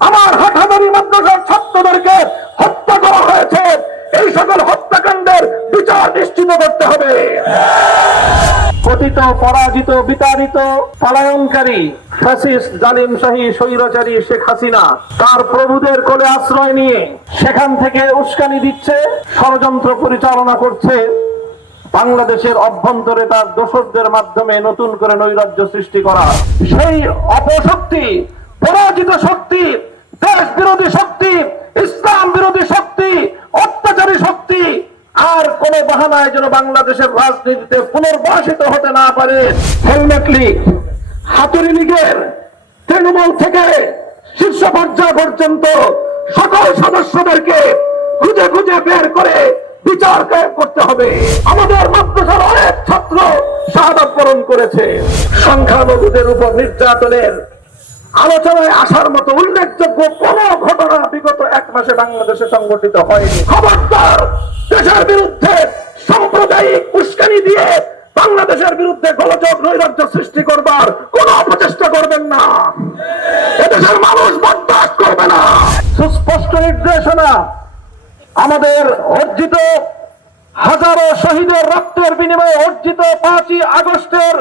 আমার হাটাদারি মাদ্রাসার ছাত্রদেরকে হত্যা করা হয়েছে। এই সকল হত্যাকাণ্ডের বিচার নিশ্চিত করতে হবে। পতিত পরাজিত, বিতাড়িত, পলায়নকারী জালিম, শাহী, স্বৈরাচারী শেখ হাসিনা, তার প্রভুদের কোলে আশ্রয় নিয়ে সেখান থেকে উস্কানি দিচ্ছে, ষড়যন্ত্র পরিচালনা করছে বাংলাদেশের অভ্যন্তরে তার দোসরদের মাধ্যমে নতুন করে নৈরাজ্য সৃষ্টি করা। সেই অপশক্তি পরাজিত শক্তি দেশ বিরোধী শক্তি ইসলাম বিরোধী শক্তি, অত্যাচারী শক্তি, আর কোন বাহানায় যেন বাংলাদেশের রাজনীতিতে পুনর্বাসিত হতে না পারে। হেলমেট হাতুড়ি লীগের তৃণমূল থেকে শীর্ষ পর্যায় পর্যন্ত সকল সদস্যদেরকে খুঁজে খুঁজে বের করে বিচার করতে হবে। আমাদের মাদ্রাসার অনেক ছাত্র বরণ করেছে। সংখ্যালঘুদের উপর নির্যাতনের আলোচনায় আসার মতো উল্লেখযোগ্য কোন ঘটনা বিগত এক মাসে বাংলাদেশে সংঘটিত হয়নি। খবরদার, দেশের বিরুদ্ধে সাম্প্রদায়িক উস্কানি দিয়ে বাংলাদেশের বিরুদ্ধে গোলযোগ নৈরাজ্য সৃষ্টি করবার কোন অপচেষ্টা করবেন না। এদেশের মানুষ বরদাস্ত করবে না। সুস্পষ্ট নির্দেশনা আমাদের অর্জিত হাজারো শহীদের রক্তের বিনিময়ে অর্জিত পাঁচই আগস্টের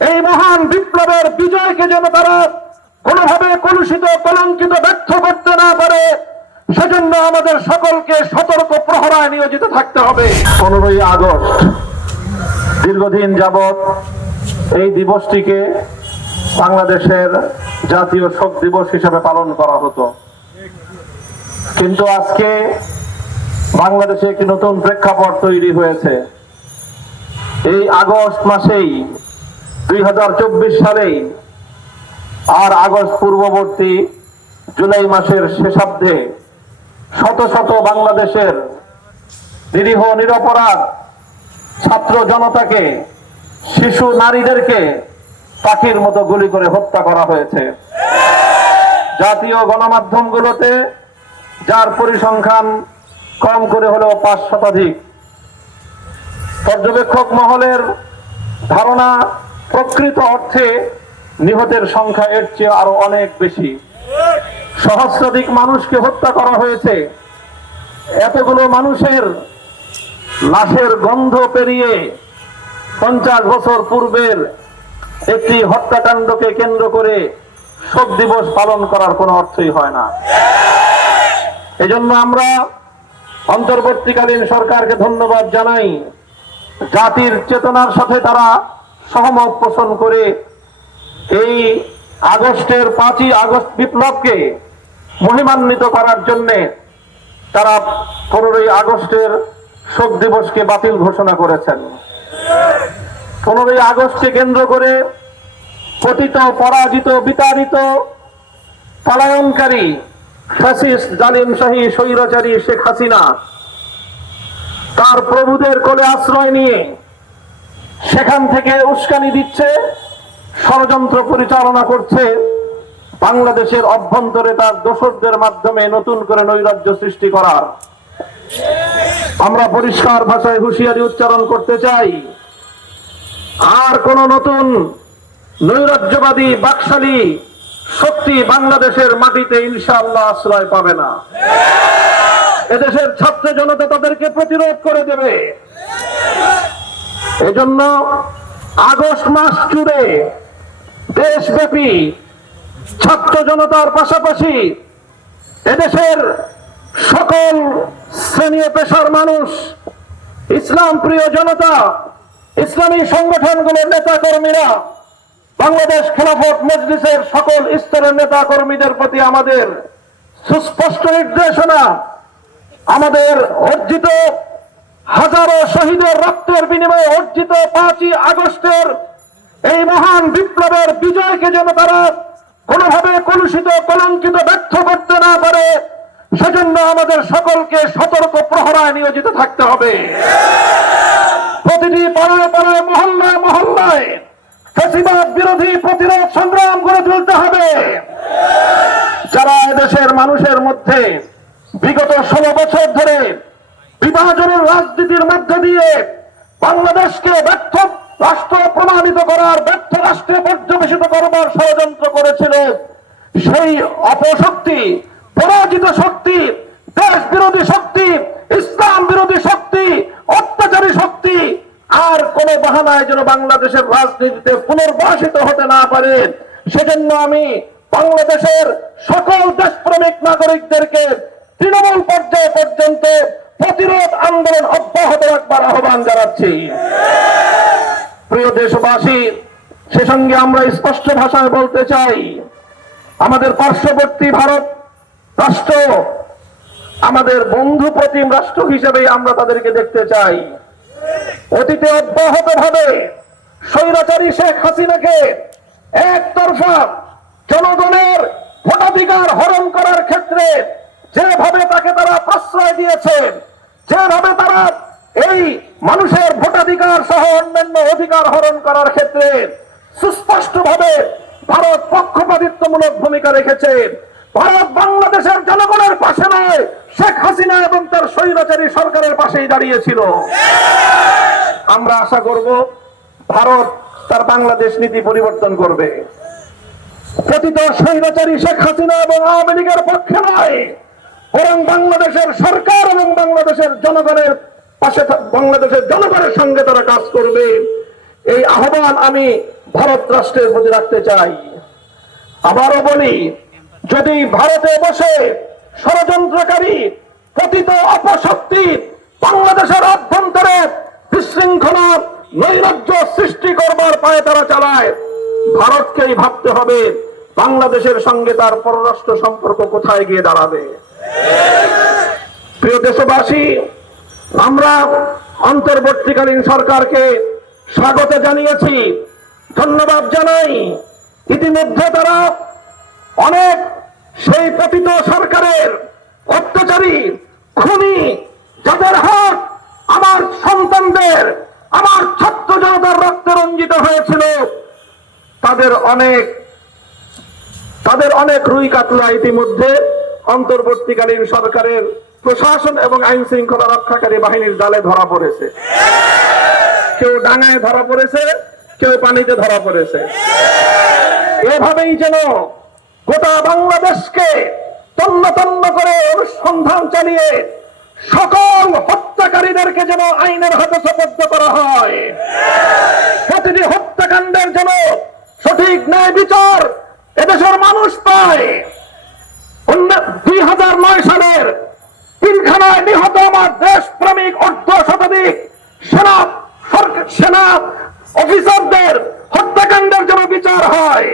এই মহান বিপ্লবের বিজয়কে যেন তারা কোনোভাবে কলুষিত, কলঙ্কিত, ব্যর্থ করতে না পারে, সেজন্য আমাদের সকলকে সতর্ক প্রহরায় নিয়োজিত থাকতে হবে। পনেরোই আগস্ট, দীর্ঘদিন যাবৎ এই দিবসটিকে বাংলাদেশের জাতীয় শোক দিবস হিসেবে পালন করা হতো। কিন্তু আজকে বাংলাদেশে একটি নতুন প্রেক্ষাপট তৈরি হয়েছে। এই আগস্ট মাসেই দুই হাজার চব্বিশ সালেই আর আগস্ট পূর্ববর্তী জুলাই মাসের শেষাব্দে শত শত বাংলাদেশের নিরীহ, নিরপরাধ ছাত্র জনতাকে, শিশু নারীদেরকে পাখির মতো গুলি করে হত্যা করা হয়েছে। জাতীয় গণমাধ্যমগুলোতে যার পরিসংখ্যান কম করে হলেও পাঁচ শতাধিক, পর্যবেক্ষক মহলের ধারণা প্রকৃত অর্থে নিহতের সংখ্যা এর চেয়ে আরও অনেক বেশি। সহস্রাধিক মানুষকে হত্যা করা হয়েছে। এতগুলো মানুষের লাশের গন্ধ পেরিয়ে পঞ্চাশ বছর পূর্বের একটি হত্যাকাণ্ডকে কেন্দ্র করে শোক দিবস পালন করার কোনো অর্থই হয় না। এজন্য আমরা অন্তর্বর্তীকালীন সরকারকে ধন্যবাদ জানাই। জাতির চেতনার সাথে তারা সহমত পোষণ করে এই আগস্টের পাঁচই আগস্ট বিপ্লবকে মহিমান্বিত করার জন্যে তারা পনেরোই আগস্টের শোক দিবসকে বাতিল ঘোষণা করেছেন। পনেরোই আগস্টকে কেন্দ্র করে পতিত, পরাজিত, বিতাড়িত, পলায়নকারী ফ্যাসিস্ট, জালিম শাহী, স্বৈরাচারী শেখ হাসিনা তার প্রভুদের কোলে আশ্রয় নিয়ে সেখান থেকে উস্কানি দিচ্ছে। ষড়যন্ত্র পরিচালনা করছে বাংলাদেশের অভ্যন্তরে তার দোসরদের মাধ্যমে নতুন করে নৈরাজ্য সৃষ্টি করার। আমরা পরিষ্কার ভাষায় হুঁশিয়ারি উচ্চারণ করতে চাই, আর কোন নতুন নৈরাজ্যবাদী, বাকশালী শক্তি বাংলাদেশের মাটিতে ইনশাআল্লাহ আশ্রয় পাবে না। এদেশের ছাত্র জনতা তাদেরকে প্রতিরোধ করে দেবে। এজন্য আগস্ট মাস জুড়ে দেশব্যাপী ছাত্র জনতার পাশাপাশি এদেশের সকল শ্রেণি ও পেশার মানুষ, ইসলাম প্রিয় জনতা, ইসলামী সংগঠনগুলোর নেতা কর্মীরা বাংলাদেশ খেলাফত মজলিসের সকল স্তরের নেতা কর্মীদের প্রতি আমাদের সুস্পষ্ট নির্দেশনা, আমাদের অর্জিত হাজারো শহীদের রক্তের বিনিময়ে অর্জিত পাঁচই আগস্টের এই মহান বিপ্লবের বিজয়কে যেন তারা কোনোভাবে কলুষিত, কলঙ্কিত, ব্যর্থ করতে না পারে, সেজন্য আমাদের সকলকে সতর্ক প্রহরায় নিয়োজিত থাকতে হবে। প্রতিটি পাড়ায় পাড়ায় মহল্লায় মহল্লায় ফেসিবাদ বিরোধী প্রতিরোধ সংগ্রাম গড়ে তুলতে হবে। যারা দেশের মানুষের মধ্যে বিগত ষোলো বছর ধরে বিভাজনের রাজনীতির মধ্যে দিয়ে বাংলাদেশকে ব্যর্থ করার ব্যর্থ রাষ্ট্রে পর্যবেসিত করবার ষড়যন্ত্র করেছিল। সেই অপশক্তি, পরাজিত শক্তি দেশ বিরোধী শক্তি, ইসলাম বিরোধী শক্তি, অত্যাচারী শক্তি, আর কোন বাহানায় যেন বাংলাদেশের রাজনীতিতে পুনর্বাসিত হতে না পারে, সেজন্য আমি বাংলাদেশের সকল দেশপ্রেমিক নাগরিকদেরকে তৃণমূল পর্যায় পর্যন্ত প্রতিরোধ আন্দোলন অব্যাহত রাখবার আহ্বান জানাচ্ছি। প্রিয় দেশবাসী, সে সঙ্গে আমরা স্পষ্ট ভাষায় বলতে চাই, আমাদের পার্শ্ববর্তী ভারত রাষ্ট্র, আমাদের বন্ধু প্রতিম রাষ্ট্র হিসেবে আমরা তাদেরকে দেখতে চাই। অতীতে অব্যাহত ভাবে স্বৈরাচারী শেখ হাসিনাকে একতরফা জনগণের ভোটাধিকার হরণ করার ক্ষেত্রে যেভাবে তাকে তারা প্রশ্রয় দিয়েছে, যেভাবে তারা এই মানুষের ভোটাধিকার সহ অন্যান্য অধিকার হরণ করার ক্ষেত্রে সুস্পষ্ট ভাবে ভারত পক্ষপাতিত্বমূলক ভূমিকা রেখেছে। ভারত বাংলাদেশের জনগণের পাশে নয়, শেখ হাসিনা এবং তার স্বৈরাচারী সরকারের পাশেই দাঁড়িয়েছিল। আমরা আশা করব ভারত তার বাংলাদেশ নীতি পরিবর্তন করবে। প্রতিত স্বৈরাচারী শেখ হাসিনা এবং আওয়ামী লীগের পক্ষে নয়, বরং বাংলাদেশের সরকার এবং বাংলাদেশের জনগণের পাশে বাংলাদেশের জনগণের সঙ্গে তারা কাজ করবে। এই আহ্বান আমি ভারত রাষ্ট্রের প্রতি রাখতে চাই। আবারও বলি, যদি ভারতে বসে ষড়যন্ত্রকারী, পতিত অপশক্তি বাংলাদেশের অভ্যন্তরে বিশৃঙ্খলা, নৈরাজ্য সৃষ্টি করবার পায়ে তারা চালায়, ভারতকেই ভাবতে হবে বাংলাদেশের সঙ্গে তার পররাষ্ট্র সম্পর্ক কোথায় গিয়ে দাঁড়াবে। প্রিয় দেশবাসী আমরা অন্তর্বর্তীকালীন সরকারকে স্বাগত জানিয়েছি, ধন্যবাদ জানাই। ইতিমধ্যে তারা অনেক সেই পতিত সরকারের অত্যাচারী, খুনি, যাদের হাত আমার সন্তানদের, আমার ছাত্র জনতার রক্তে রঞ্জিত হয়েছিল, তাদের অনেক তাদের অনেক রুই কাতলা ইতিমধ্যে অন্তর্বর্তীকালীন সরকারের প্রশাসন এবং আইন শৃঙ্খলা রক্ষাকারী বাহিনীর জালে ধরা পড়েছে। কেউ ডাঙায় ধরা পড়েছে, কেউ পানিতে ধরা পড়েছে। এভাবেই যেন গোটা বাংলাদেশকে তন্ন তন্ন করে অনুসন্ধান চালিয়ে সকল হত্যাকারীদেরকে যেন আইনের হাতে সপদ্ধ করা হয়। প্রতিটি হত্যাকাণ্ডের যেন সঠিক ন্যায় বিচার এদেশের মানুষ পায়। দুই হাজার নয় সালের পিলখানায় নিহত আমার দেশ প্রেমিক অর্ধ শতাধিক সেনা সেনা অফিসারদের হত্যাকাণ্ডের যেন বিচার হয়।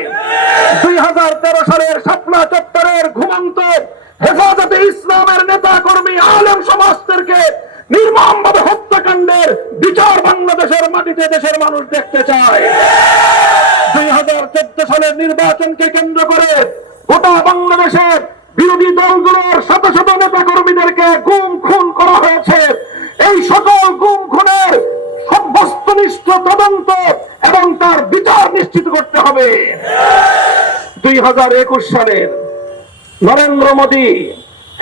দুই হাজার তেরো সালের শাপলা চত্বরের ঘুমন্ত হেফাজতে ইসলামের নেতা কর্মী আলেম সমাজদেরকে নির্মমভাবে হত্যাকাণ্ডের বিচার বাংলাদেশের মাটিতে দেশের মানুষ দেখতে চায়। দুই হাজার চোদ্দ সালের নির্বাচনকে কেন্দ্র করে গোটা বাংলাদেশের বিরোধী দলগুলোর শত শত নেতা কর্মীদেরকে গুম খুন করা হয়েছে। এই সকল গুম খুনের বস্তুনিষ্ঠ তদন্ত এবং তার বিচার নিশ্চিত করতে হবে। দুই হাজার একুশ সালের নরেন্দ্র মোদী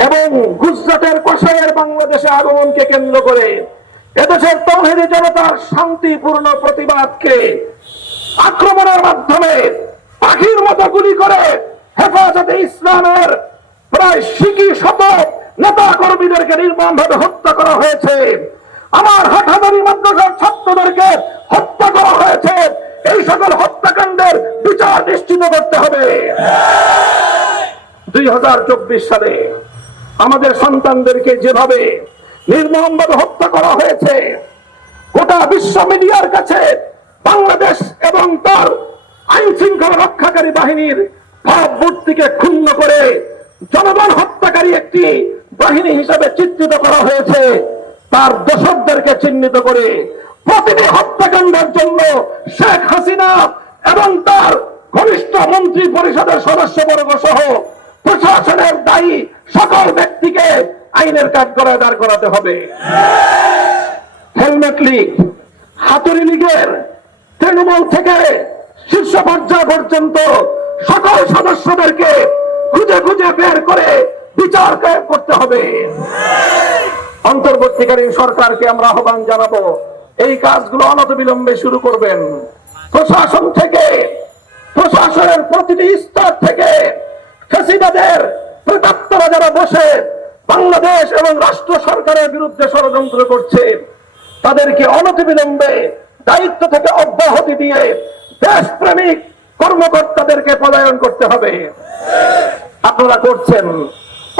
এবং গুজরাটের কষায়ের বাংলাদেশে আগমনকে কেন্দ্র করে এদেশের তৌহিদি জনতার শান্তিপূর্ণ প্রতিবাদকে আক্রমণের মাধ্যমে পাখির মতো গুলি করে হেফাজতে ইসলামের প্রায় শিকি শত নেতা কর্মীদেরকে নির্মমভাবে হত্যা করা হয়েছে। আমার হাটাদারি মাদ্রাসার ছাত্রদেরকে হত্যা করা হয়েছে। এই সকল হত্যাকাণ্ডের বিচার নিশ্চিত করতে হবে। দুই সালে আমাদের সন্তানদেরকে যেভাবে নির্মমভাবে হত্যা করা হয়েছে, গোটা বিশ্ব মিডিয়ার কাছে বাংলাদেশ এবং তার আইন শৃঙ্খলা রক্ষাকারী বাহিনীর ভাবমূর্তিকে ক্ষুণ্ণ করে জনগণ হত্যাকারী একটি বাহিনী হিসাবে চিত্রিত করা হয়েছে। তার দোষকদেরকে চিহ্নিত করে প্রতিটি হত্যাকাণ্ডের জন্য শেখ হাসিনা এবং তার ঘনিষ্ঠ মন্ত্রী পরিষদের সদস্যবর্গ সহ প্রশাসনের দায়ী সকল ব্যক্তিকে আইনের কাঠগড়ায় দাঁড় করাতে হবে। হেলমেট লীগ, হাতুড়ি লীগের তৃণমূল থেকে শীর্ষ পর্যায় পর্যন্ত সকল সদস্যদেরকে খুঁজে খুঁজে বের করে বিচার করতে হবে। অন্তর্বর্তীকালীন সরকারকে আমরা আহ্বান জানাব, এই কাজগুলো অনতবিলম্বে শুরু করবেন। প্রশাসন থেকে, প্রশাসনের প্রতিটি স্তর থেকে ফেসিবাদের প্রেতাত্মরা যারা বসে বাংলাদেশ এবং রাষ্ট্র সরকারের বিরুদ্ধে ষড়যন্ত্র করছে, তাদেরকে অনতিবিলম্বে দায়িত্ব থেকে অব্যাহতি দিয়ে দেশপ্রেমিক কর্মকর্তাদেরকে পলায়ন করতে হবে। আপনারা করছেন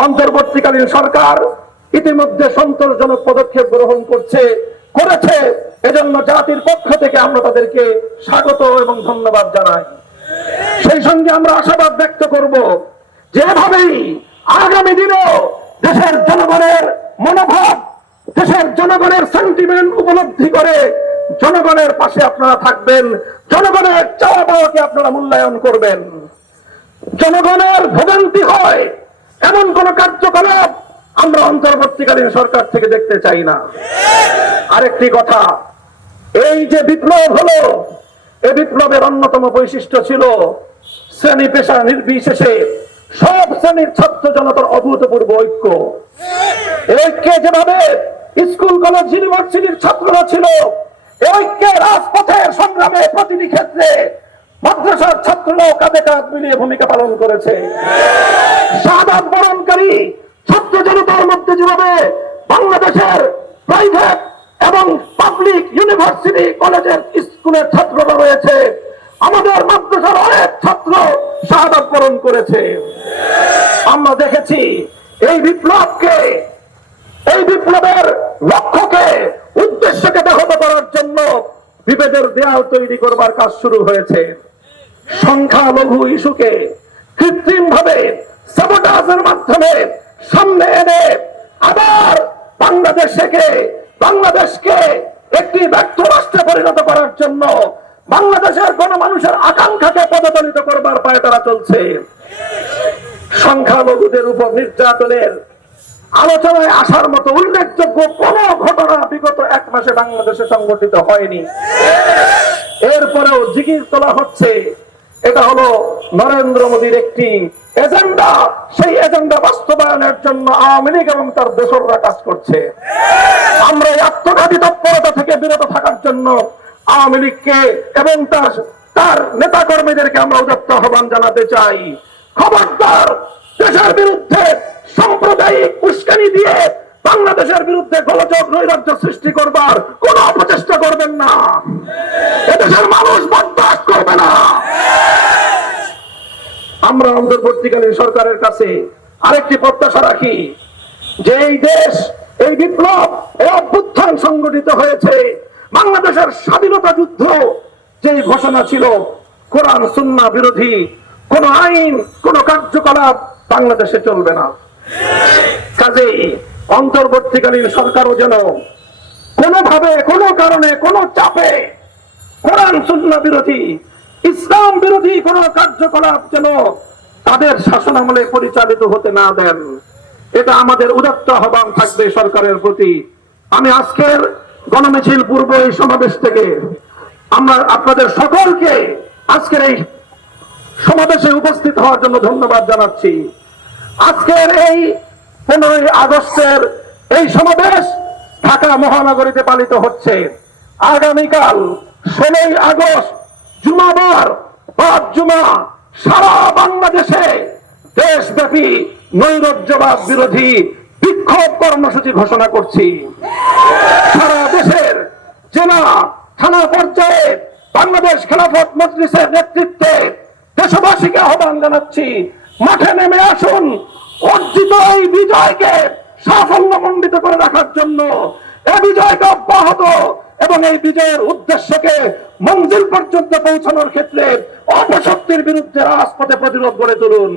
অন্তর্বর্তীকালীন সরকার, ইতিমধ্যে সন্তোষজনক পদক্ষেপ গ্রহণ করছে, করেছে। এজন্য জাতির পক্ষ থেকে আমরা তাদেরকে স্বাগত এবং ধন্যবাদ জানাই। সেই সঙ্গে আমরা আশাবাদ ব্যক্ত করব, যেভাবেই আগামী দিনেও দেশের জনগণের মনোভাব, দেশের জনগণের সেন্টিমেন্ট উপলব্ধি করে জনগণের পাশে আপনারা থাকবেন, জনগণের চাওয়া পাওয়াকে আপনারা মূল্যায়ন করবেন। জনগণের ভোগান্তি হয়। এমন কোন কার্যকলাপ আমরা অন্তর্বর্তীকালীন সরকার থেকে দেখতে চাই না। আরেকটি কথা, এই যে বিপ্লব হলো এই বিপ্লবের অন্যতম বৈশিষ্ট্য ছিল শ্রেণি পেশা নির্বিশেষে সব শ্রেণির ছাত্র জনতার অভূতপূর্ব ঐক্য। ঐক্যে যেভাবে স্কুল, কলেজ, ইউনিভার্সিটির ছাত্ররা ছিল ঐক্যে রাজপথের সংগ্রামে প্রতিটি ক্ষেত্রে ছাত্ররাও কাঁধে কাঁধ মিলিয়ে ভূমিকা পালন করেছে। শাহাদ বরণকারী ছাত্র জনতার মধ্যে যেভাবে বাংলাদেশের প্রাইভেট এবং পাবলিক ইউনিভার্সিটি কলেজের স্কুলের ছাত্ররা রয়েছে, আমাদের মাদ্রাসার অনেক ছাত্র শাহাদ বরণ করেছে। আমরা দেখেছি এই বিপ্লবকে, এই বিপ্লবের লক্ষ্যকে, উদ্দেশ্যকে ব্যাহত করার জন্য বিভেদের দেয়াল তৈরি করবার কাজ শুরু হয়েছে। সংখ্যালঘু ইস্যুকে কৃত্রিম ভাবে মাধ্যমে সামনে এনে আবার বাংলাদেশকে বাংলাদেশকে একটি ব্যর্থ রাষ্ট্রে পরিণত করার জন্য বাংলাদেশের গণমানুষের আকাঙ্ক্ষাকে পদদলিত করবার পায়ে তারা চলছে। সংখ্যালঘুদের উপর নির্যাতনের আলোচনায় আসার মতো উল্লেখযোগ্য কোন ঘটনা বিগত এক মাসে বাংলাদেশে সংঘটিত হয়নি। এরপরেও জিগির তোলা হচ্ছে এটা হলো নরেন্দ্র মোদীর একটি এজেন্ডা। সেই এজেন্ডা বাস্তবায়নের জন্য আওয়ামী লীগ এবং তার দোসররা কাজ করছে। আমরা এই আত্মঘাতী তৎপরতা থেকে বিরত থাকার জন্য আওয়ামী লীগকে এবং তার তার নেতা কর্মীদেরকে আমরা উদত্ত আহ্বান জানাতে চাই। খবরদার, দেশের বিরুদ্ধে সাম্প্রদায়িক উস্কানি দিয়ে বাংলাদেশের বিরুদ্ধে গোলযোগ নৈরাজ্য সৃষ্টি করবার কোন অপচেষ্টা করবেন না। এদেশের মানুষ বরদাস্ত করবে না। আমরা অন্তর্বর্তীকালীন সরকারের কাছে আরেকটি প্রত্যাশা রাখি। যে এই দেশ, এই বিপ্লব, এই অভ্যুত্থান সংগঠিত হয়েছে, বাংলাদেশের স্বাধীনতা যুদ্ধ যে ঘোষণা ছিল, কোরআন, সুন্না বিরোধী, কোন আইন, কোন কার্যকলাপ বাংলাদেশে চলবে না। কাজেই অন্তর্বর্তীকালীন সরকারও যেন কোনোভাবে, কোনো কারণে, কোনো চাপে কোরআন সুন্না বিরোধী, ইসলাম বিরোধী কোন কার্যকলাপ যেন তাদের শাসনামলে পরিচালিত হতে না দেন। এটা আমাদের উদাত্ত আহ্বান থাকবে সরকারের প্রতি। আমি আজকের গণমিছিল পূর্ব এই সমাবেশ থেকে আমরা আপনাদের সকলকে আজকের এই সমাবেশে উপস্থিত হওয়ার জন্য ধন্যবাদ জানাচ্ছি। আজকের এই পনেরোই আগস্টের এই সমাবেশ ঢাকা মহানগরীতে পালিত হচ্ছে। আগামীকাল ষোলোই আগস্ট, জুমাবার বাদ জুমা, সারা বাংলাদেশে দেশব্যাপী নৈরাজ্যবাদ বিরোধী বিক্ষোভ কর্মসূচি ঘোষণা করছি। সারা দেশের জেলা, থানা পর্যায়ে বাংলাদেশ খেলাফত মজলিসের নেতৃত্বে দেশবাসীকে আহ্বান জানাচ্ছি, মাঠে নেমে আসুন। অর্জিত এই বিজয়কে সাফল্য মণ্ডিত করে রাখার জন্য এ বিজয়কে অব্যাহত এবং এই বিজয়ের উদ্দেশ্যকে মঞ্জিল পর্যন্ত পৌঁছানোর ক্ষেত্রে অপশক্তির বিরুদ্ধে রাজপথে প্রতিরোধ গড়ে তুলুন।